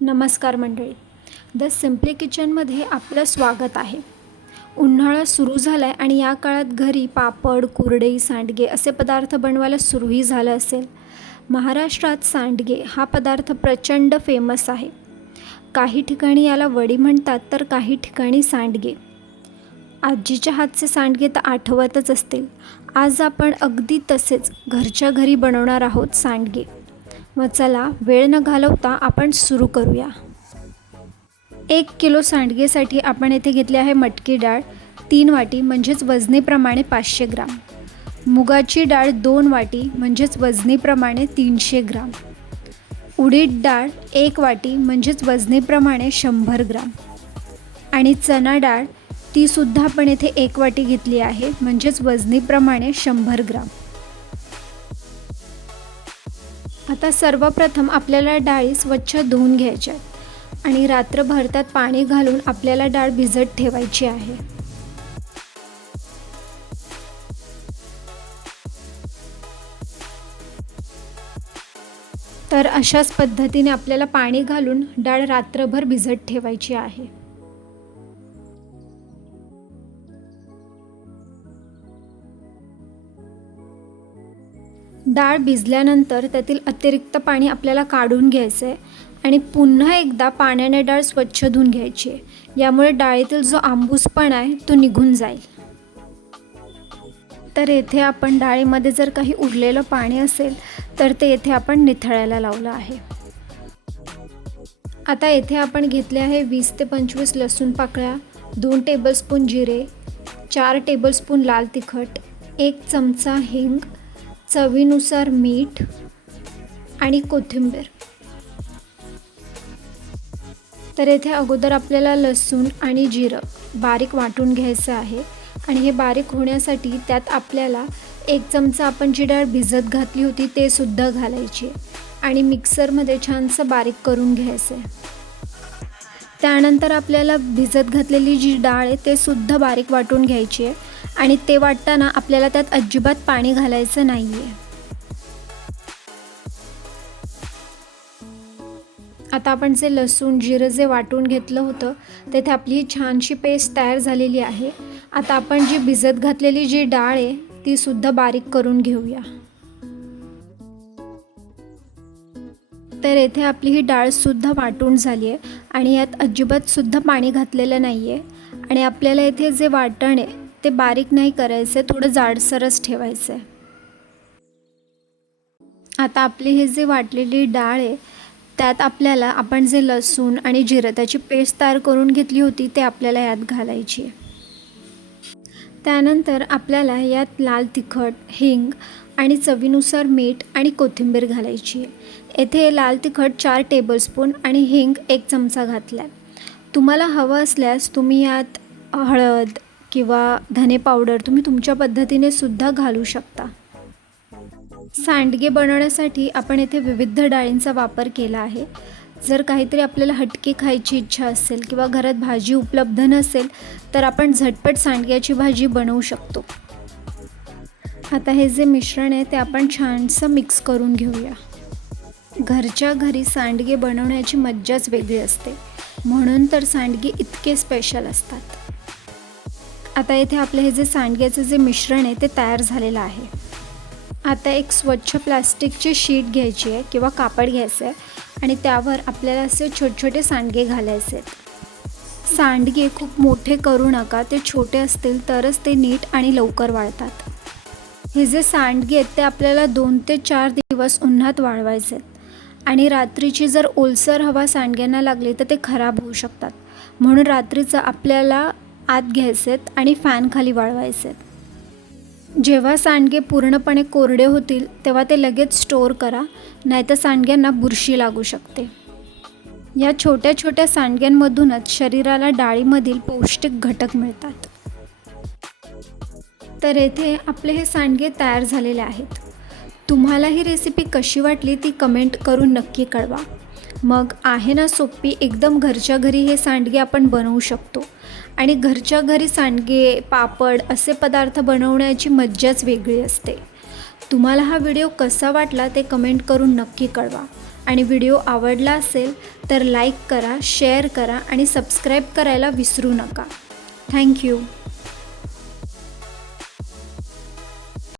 नमस्कार मंडळी, the simply किचनमध्ये आपलं स्वागत आहे. उन्हाळा सुरू झाला आहे आणि या काळात घरी पापड, कुरडई, सांडगे असे पदार्थ बनवायला सुरूही झालं असेल. महाराष्ट्रात सांडगे हा पदार्थ प्रचंड फेमस आहे. काही ठिकाणी याला वडी म्हणतात तर काही ठिकाणी सांडगे. आजीच्या हातचे सांडगे तर आठवतच असतील. आज आपण अगदी तसेच घरच्या घरी बनवणार आहोत सांडगे. मग चला वेळ न घालवता आपण सुरू करूया. 1 किलो सांडगेसाठी आपण येथे घेतले आहे मटकी डाळ 3 वाटी म्हणजेच वजनीप्रमाणे 500 ग्राम, मुगाची डाळ 2 वाटी म्हणजेच वजनीप्रमाणे 300 ग्राम, उडीद डाळ 1 वाटी म्हणजेच वजनीप्रमाणे 100 ग्राम आणि चणा डाळ तीसुद्धा आपण येथे 1 वाटी घेतली आहे म्हणजेच वजनीप्रमाणे 100 ग्राम. आता सर्वप्रथम आपल्याला डाळी स्वच्छ धुवून घ्यायच्या आहेत आणि रात्रभर त्यात पाणी घालून आपल्याला डाळ भिजत ठेवायची आहे. तर अशाच पद्धतीने आपल्याला पाणी घालून डाळ रात्रभर भिजत ठेवायची आहे. डाळ भिजल्यानंतर त्यातील अतिरिक्त पाणी आपल्याला काढून घ्यायचं आहे आणि पुन्हा एकदा पाण्याने डाळ स्वच्छ धुवून घ्यायची आहे. यामुळे डाळीतील जो आंबूसपणा आहे तो निघून जाईल. तर येथे आपण डाळीमध्ये जर काही उरलेलं पाणी असेल तर ते येथे आपण निथळायला लावलं आहे. आता येथे आपण घेतले आहे 20 ते 25 लसूण पाकळ्या, 2 टेबलस्पून जिरे, 4 टेबलस्पून लाल तिखट, 1 चमचा हिंग, चवीनुसार मीठ आणि कोथिंबीर. तर येथे अगोदर आपल्याला लसूण आणि जिरं बारीक वाटून घ्यायचं आहे आणि हे बारीक होण्यासाठी त्यात आपल्याला 1 चमचा आपण जी डाळ भिजत घातली होती ते सुद्धा घालायची आणि मिक्सरमध्ये छानसं बारीक करून घ्यायचं आहे. त्यानंतर आपल्याला भिजत घातलेली जी डाळ आहे ते सुद्धा बारीक वाटून घ्यायची आहे आणि ते वाटताना आपल्याला त्यात अजिबात पाणी घालायचं नाही आहे. आता आपण जे लसूण जिरं जे वाटून घेतलं होतं तेथे आपली छानशी पेस्ट तयार झालेली आहे. आता आपण जी भिजत घातलेली जी डाळ आहे ती सुद्धा बारीक करून घेऊया. तर येथे आपली ही डाळसुद्धा वाटून झाली आहे आणि यात अजिबात सुद्धा पाणी घातलेलं नाही आहे आणि आपल्याला येथे जे वाटण आहे ते बारीक नाही करायचं आहे, थोडं जाडसरच ठेवायचं आहे. आता आपली ही जी वाटलेली डाळ आहे त्यात आपल्याला आपण जे लसूण आणि जिरं त्याची पेस्ट तयार करून घेतली होती ते आपल्याला यात घालायची आहे. त्यानंतर आपल्याला यात लाल तिखट, हिंग आणि चवीनुसार मीठ आणि कोथिंबीर घालायची आहे. येथे लाल तिखट 4 टेबलस्पून आणि हिंग 1 चमचा घातला आहे. तुम्हाला हवं असल्यास तुम्ही यात हळद किंवा धने पावडर तुम्ही तुमच्या पद्धतीने सुद्धा घालू शकता. सांडगे बनवण्यासाठी आपण येथे विविध डाळींचा वापर केला आहे. जर काहीतरी आपल्याला हटके खायची इच्छा असेल किंवा घरात भाजी उपलब्ध नसेल तर आपण झटपट सांडग्याची भाजी बनवू शकतो. आता हे जे मिश्रण आहे ते आपण छानसं मिक्स करून घेऊया. घरच्या घरी सांडगे बनवण्याची मज्जाच वेगळी असते, म्हणून तर सांडगे इतके स्पेशल असतात. आता येथे आपले हे जे सांडग्याचे जे मिश्रण आहे ते तयार झालेलं आहे. आता एक स्वच्छ प्लास्टिकची शीट घ्यायची आहे किंवा कापड घ्यायचं आहे आणि त्यावर आपल्याला असे छोटे छोटे सांडगे घालायचे आहेत. सांडगे खूप मोठे करू नका, ते छोटे असतील तरच ते नीट आणि लवकर वाळतात. हे जे सांडगे आहेत ते आपल्याला 2 ते 4 दिवस उन्हात वाळवायचे आहेत आणि रात्रीची जर ओलसर हवा सांडग्यांना लागली तर ते खराब होऊ शकतात. म्हणून रात्रीचं आपल्याला आत घ्यायचे आहेत आणि फॅनखाली वाळवायचे आहेत. जेव्हा सांडगे पूर्णपणे कोरडे होतील तेव्हा ते लगेच स्टोअर करा, नाहीतर सांडग्यांना बुरशी लागू शकते. या छोट्या छोट्या सांडग्यांमधूनच शरीराला डाळीमधील पौष्टिक घटक मिळतात. तर येथे आपले हे सांडगे तयार झालेले आहेत. तुम्हाला ही रेसिपी कशी वाटली ती कमेंट करून नक्की कळवा. मग आहे ना सोपी, एकदम घरच्या घरी हे सांडगे आपण बनवू शकतो आणि घरच्या घरी सांडगे, पापड असे पदार्थ बनवण्याची मज्जाच वेगळी असते. तुम्हाला हा व्हिडिओ कसा वाटला ते कमेंट करून नक्की कळवा आणि व्हिडिओ आवडला असेल तर लाईक करा, शेअर करा आणि सबस्क्राईब करायला विसरू नका. थँक्यू.